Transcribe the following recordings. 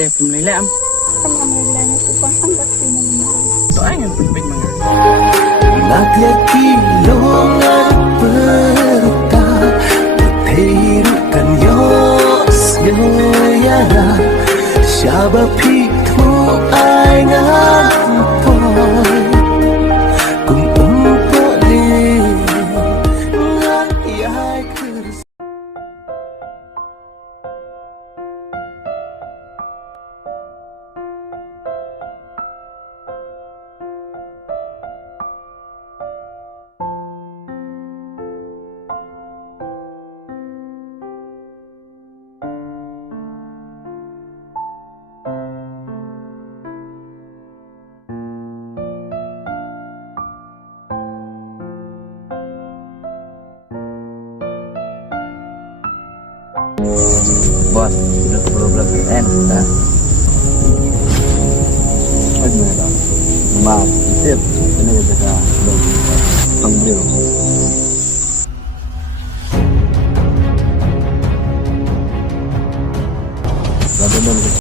Teh pemilih am. Sama melalainya supaya hanggat pinamahal. Soalnya penting banget. Natia kilongan perta Terukan yos yoyara Syaba pitu ay ngampoy Kung umpoli Ngat yay kers. Bos, udah problem PN, dah. Gimana? Maaf, tip. Ini kita panggil. Lalu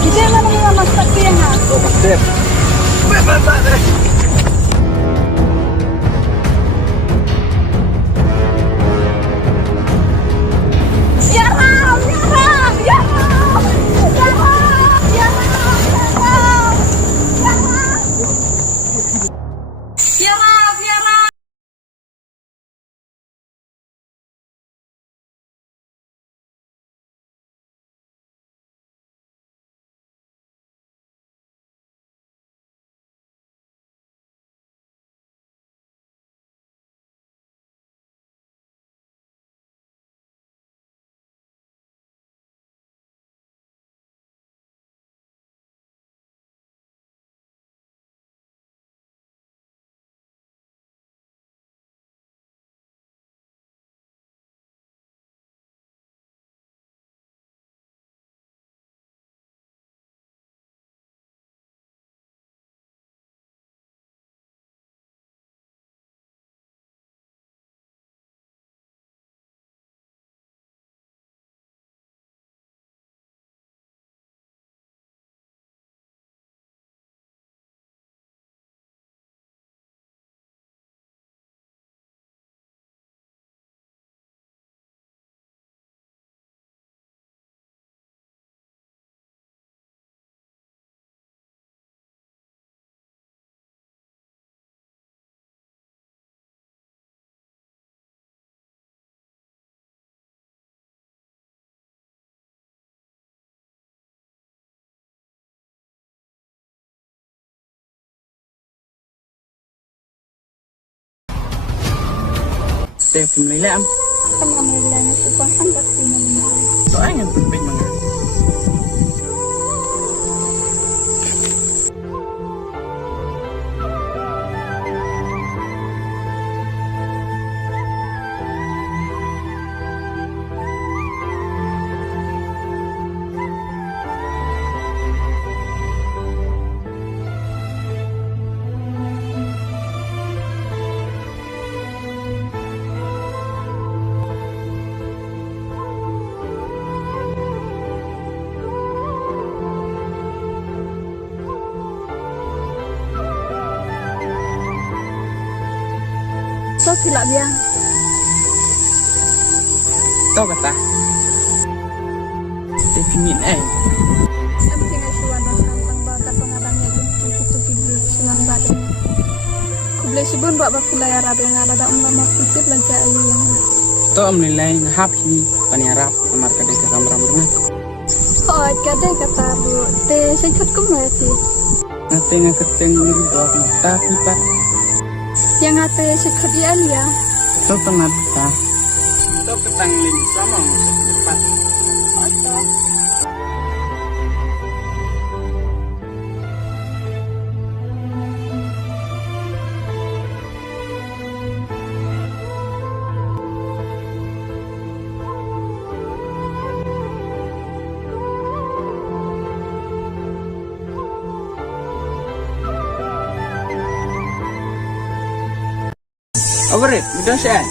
Kita yang mana mas tapi yang tip. Ya Ram, ya Ram, ya Ram, ya Ram, ya Ram, ya Ram, ya Ram, ya Ram. Teh pemilih am. Sama melalainya supaya hanggat pinamahal. Soalnya penting banget. So tidak biang. Tahu kata. Defimin Em tinggal suan tentang bakat pengadanya itu video selang badan. Kublai sibun buat bakulai Arab yang ada umlama kutip lancar ayu yang Tahu am nilai ngahap hi paniarap amar kadai ke kamera murna. oh kadai kata bu te sekat kumati Nanti ngaketeng diri blog tapi pak. yang ate sekat ya ya. Tahu tengah ta. Tahu ketang lin sama musuh depan. Overit, udah sih.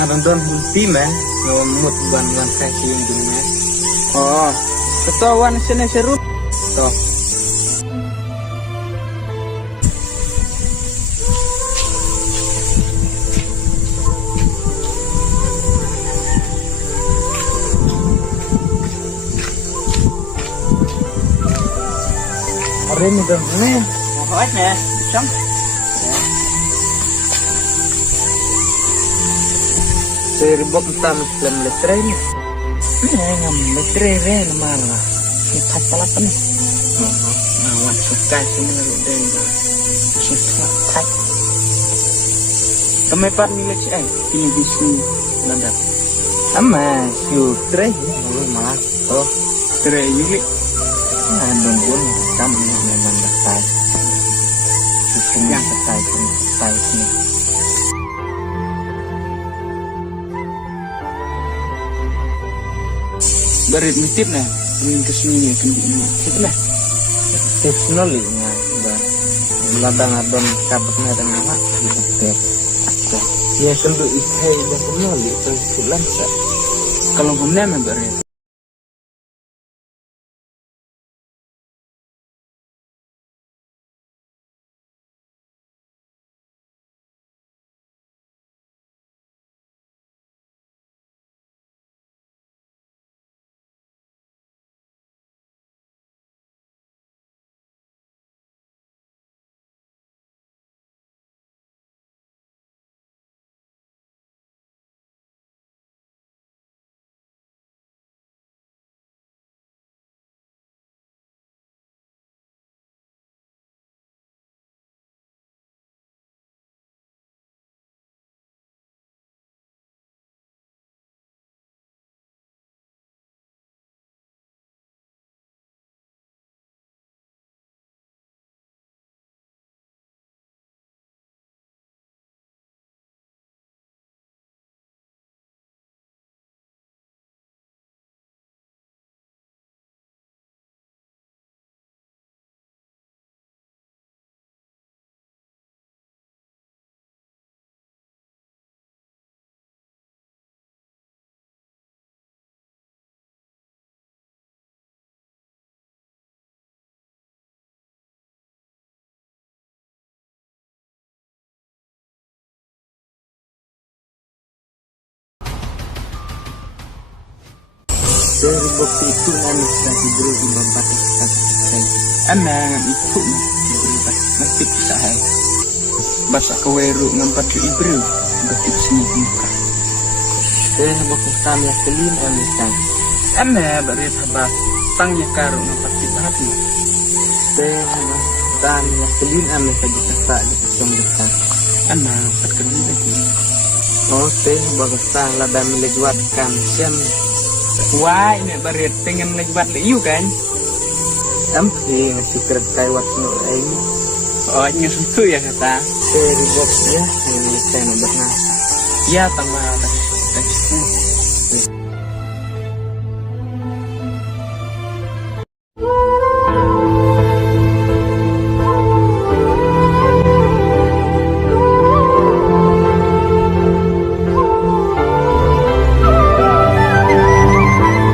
Nonton tim ngamut ban saya cium dunia. Oh, ketahuan sini seru. Toh. Hari ini kan ini. Mau aja, cang. Dari bok entam film letre ini. Ngam letre mana? Kita palapan. Awan suka sini dari suka tak. Kemepat nilai sih, ini bisu landak. Ama sutre lalu malah toh Cerai yuli. andong pun kamu memang bertai. Sistem yang bertai ini. Barit mitip nah, ingin kesini kendi ini. Itu lah. Tips nolnya udah ladang adon kabutnya dengan apa gitu. Ya sendu isai dan noli itu lancar. Kalau gumnya barit. Dari bukti itu nanti sudah diberi di batas kasih. Emang itu berubah ngetik sahai. Basa keweru ngempat ke ibru ngetik sini muka. Dari bukti tamlah kelin amisan. Emang barit habas tangnya karu ngempat ke hati. Dari bukti tamlah kelin amisan bisa tak disembunyikan. Emang perkeli lagi. Oh, teh bagus tamlah dan melewatkan siam. Wah, ini barit pengen lebat liu kan? Ampi ngasih keren kaiwat nur ini. Oh, nyusutu ya kata. Dari bukti ya ini saya nomor Ya tambah